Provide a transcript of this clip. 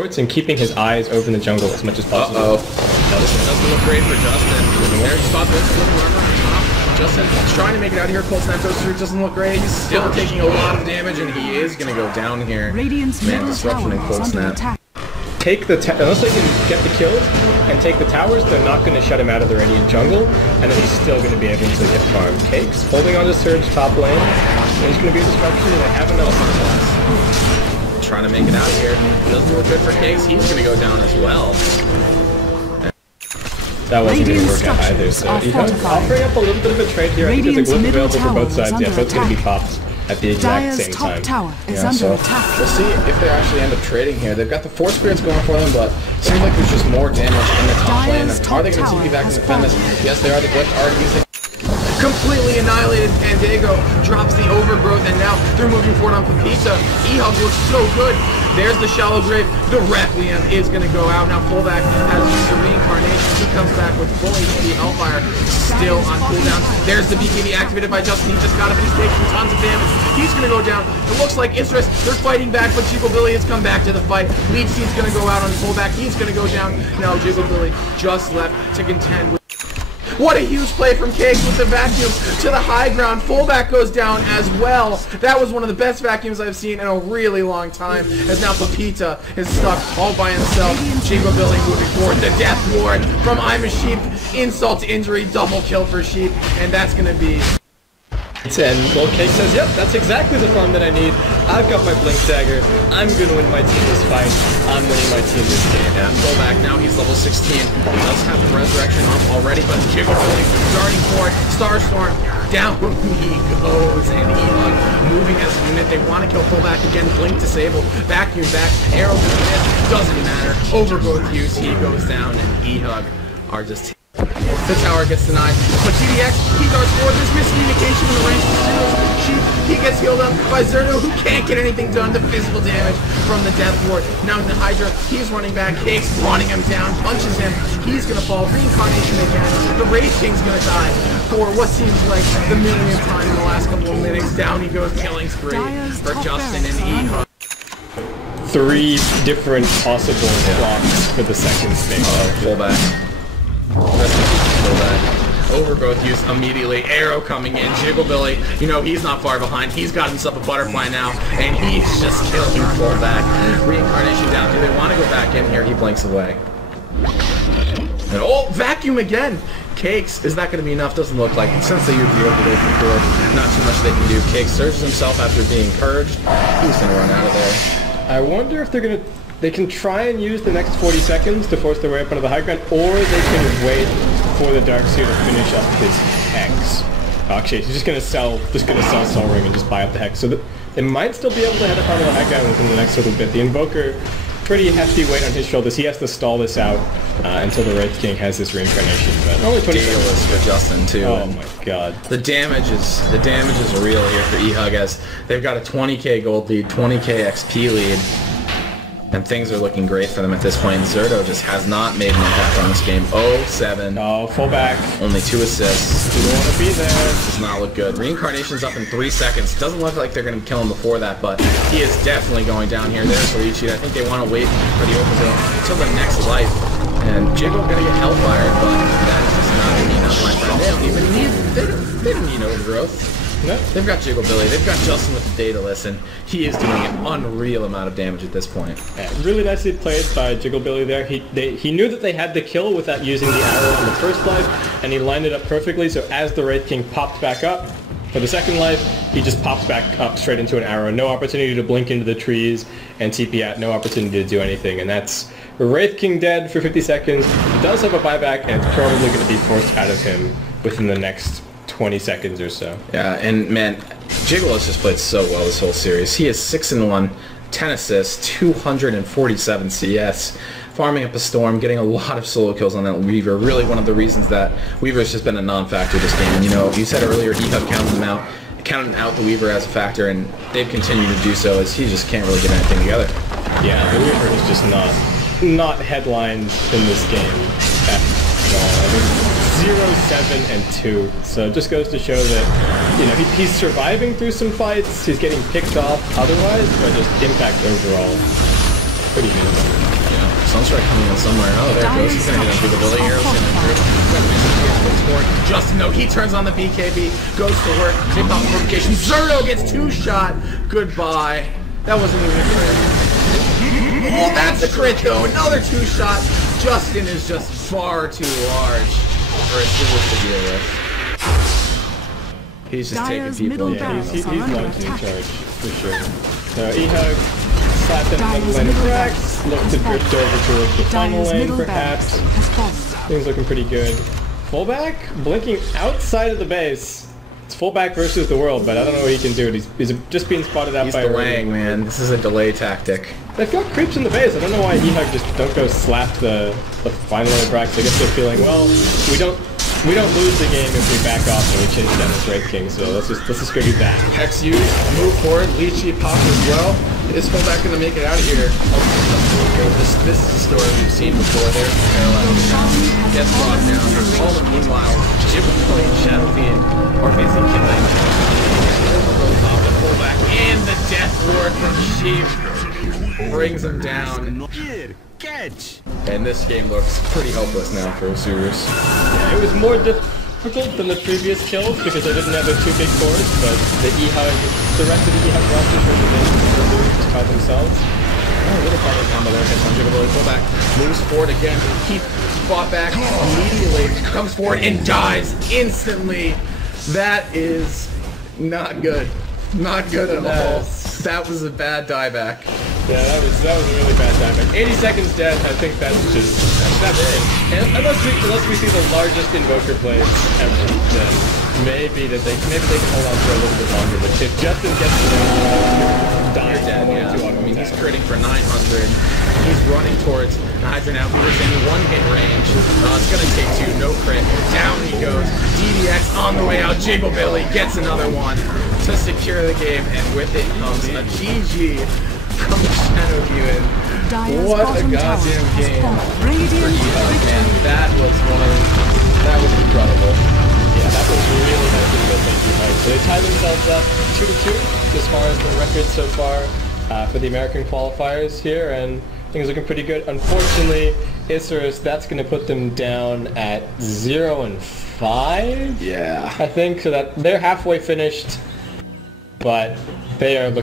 and keeping his eyes over in the jungle as much as possible. This doesn't look great for Justin. There's spot this little armor on top. Justin's trying to make it out of here. Cold Snap goes through. Doesn't look great. He's still taking a lot of damage, and he is going to go down here. Man, disruption and Cold Snap. Take the unless they can get the kills and take the towers, they're not going to shut him out of the Radiant jungle, and then he's still going to be able to get farmed. Cakes holding on to Surge top lane, and he's going to be a disruption. They have another class. Trying to make it out of here. Doesn't look good for Cakes. He's going to go down as well. That wasn't going to work out either. So eHug offering up a little bit of a trade here. I think there's a glyph available for both sides. Yeah, both going to be popped at the exact same time. So we'll see if they actually end up trading here. They've got the Force Spirits going for them, but it seems like there's just more damage in the top lane. Are they going to TP back and defend this? Yes, they are. The glyphs are using. Completely annihilated. Pandago drops the Overgrowth, and now they're moving forward on Pepita. eHug looks so good. There's the Shallow Grave. The Requiem is going to go out. Now fullback has used the Reincarnation. He comes back with full HP. Hellfire still on cooldown. There's the BKB activated by Justin. He just got up and he's taking tons of damage. He's going to go down. It looks like Isurus, they're fighting back, but Jigglebilly has come back to the fight. Leech Seed's going to go out on fullback. He's going to go down. Now Jigglebilly just left to contend with. What a huge play from Cakes with the vacuum to the high ground. Fullback goes down as well. That was one of the best vacuums I've seen in a really long time. As now Pepita is stuck all by himself. Jigglebilly moving forward. The Death Ward from I'm a Sheep. Insult to injury. Double kill for Sheep. And that's going to be... And well, Cake says, yep, that's exactly the farm that I need. I've got my Blink Dagger. I'm going to win my team this fight. I'm winning my team this game. And fullback now, he's level 16. He does have the Resurrection off already, but Jigglebilly starting for it. Starstorm, down he goes. And eHug moving as a unit. They want to kill fullback again. Blink disabled. Vacuum back. Arrow to the mid. Doesn't matter. Overgrowth use. He goes down, and eHug are just... The tower gets denied, but GDX, he darts forward. There's miscommunication in the range of Isurus. He gets healed up by Zerto, who can't get anything done. The physical damage from the Death Ward. Now in the Hydra, he's running back. Cakes running him down, punches him. He's gonna fall. Reincarnation again. The Wraith King's gonna die for what seems like the millionth time in the last couple of minutes. Down he goes, killing spree for Justin and eHug. 3 different possible blocks for the second stage. Fullback. Overgrowth use immediately. Arrow coming in. Jigglebilly, you know, he's not far behind. He's got himself a butterfly now, and he's just killing fullback. Reincarnation down. Do they want to go back in here? He blinks away. And oh, vacuum again. Cakes, is that going to be enough? Doesn't look like it. Since they used the overgrowth before, not too much they can do. Cakes surges himself after being purged. He's going to run out of there. I wonder if they're going to... They can try and use the next 40 seconds to force their way up onto the high ground, or they can wait for the Darkseer to finish up his Hex. Actually, he's just gonna sell Soul Ring and just buy up the Hex. So they might still be able to head up onto the high ground within the next little bit. The Invoker, pretty hefty weight on his shoulders. He has to stall this out until the Wraith King has this Reincarnation. But only 20 seconds for Justin too. Oh my god. The damage is real here for eHug, as they've got a 20k gold lead, 20k XP lead. And things are looking great for them at this point. Zerto just has not made an impact on this game. 0-7. Oh, fullback. Only 2 assists. You don't want to be there. This does not look good. Reincarnation's up in 3 seconds. Doesn't look like they're going to kill him before that, but he is definitely going down here. There's the Leech Seed. I think they want to wait for the overgrowth until the next life. And Jiggle going to get hellfired, but that's just not going to be enough, my friend. They don't even need, they don't need overgrowth. No. They've got Jigglebilly, they've got Justin with the data listen. He is doing an unreal amount of damage at this point. Yeah, really nicely played by Jigglebilly there. He knew that they had the kill without using the arrow on the first life, and he lined it up perfectly, so as the Wraith King popped back up for the second life, he just pops back up straight into an arrow. No opportunity to blink into the trees and TP out, no opportunity to do anything, and that's Wraith King dead for 50 seconds. He does have a buyback, and it's probably going to be forced out of him within the next 20 seconds or so. Yeah, and man, Jiggle has just played so well this whole series. He is 6-1, 10 assists, 247 CS, farming up a Storm, getting a lot of solo kills on that Weaver. Really one of the reasons that Weaver's just been a non-factor this game. And you know, you said earlier, eHug counted out the Weaver as a factor, and they've continued to do so as he just can't really get anything together. Yeah, the Weaver is just not headlines in this game at all. I mean, 0-7 and 2, so it just goes to show that, you know, he's surviving through some fights, he's getting picked off otherwise, but just impact overall. Pretty minimal. Yeah, Sunstrike coming in somewhere. Oh, there it goes. He's gonna hit him through the Willy arrows in and through. Justin, though, he turns on the BKB, goes for work, take off the notification. Zerto gets 2-shot. Goodbye. That wasn't even a crit. Oh, that's a crit, though. Another 2-shot. Justin is just far too large for Isurus to deal with. He's just taking people. Yeah, he's launching charge, for sure. So eHug, slap them in the lane of cracks, look to drift over towards the final lane, perhaps. Things looking pretty good. Fullback? Blinking outside of the base. It's fullback versus the world, but I don't know what he can do. He's just being spotted out by... He's delaying, man. This is a delay tactic. They've got creeps in the base. I don't know why eHug just don't go slap the final lane of cracks. I guess they're feeling, well, we don't lose the game if we back off and we chase down this Wraith King, so let's just go do that. Hex used, move forward, Leechy pop as well. Is fullback gonna make it out of here? Oh, this is a story we've seen before. There's the parallel. Gets brought down. All the meanwhile, Jibbly and Shadow Fiend are busy killing. Pop the fullback and the death ward from Sheep brings him down. And this game looks pretty helpless now for Isurus. Yeah, it was more difficult than the previous kills because I didn't have the two big cores, but the rest of the eHug roster was just by themselves. Oh, a little problem combo there. Hits on Jiggly, fullback. Moves forward again. He fought back immediately. Comes forward and dies instantly. That is not good. Not good at all. That was a bad dieback. Yeah, that was a really bad dieback. 80 seconds dead. I think that's it. And unless we see the largest invoker plays ever, then maybe they can hold on for a little bit longer. But if Justin gets died dead, yeah. I mean, he's critting for 900. He's running towards Hydra now. He was in one-hit range. It's gonna take 2. No crit. Down he goes. DDX on the way out. Jiggly gets another one to secure the game, and with it comes a GG from Shadowview. What a goddamn game for eHug, man. That was incredible. Yeah, that was really nice and good, thank you, Mike. So they tie themselves up 2-2 as far as the record so far for the American qualifiers here, and things looking pretty good. Unfortunately, Isurus, that's going to put them down at 0-5. Yeah. I think, so that they're halfway finished, but they are looking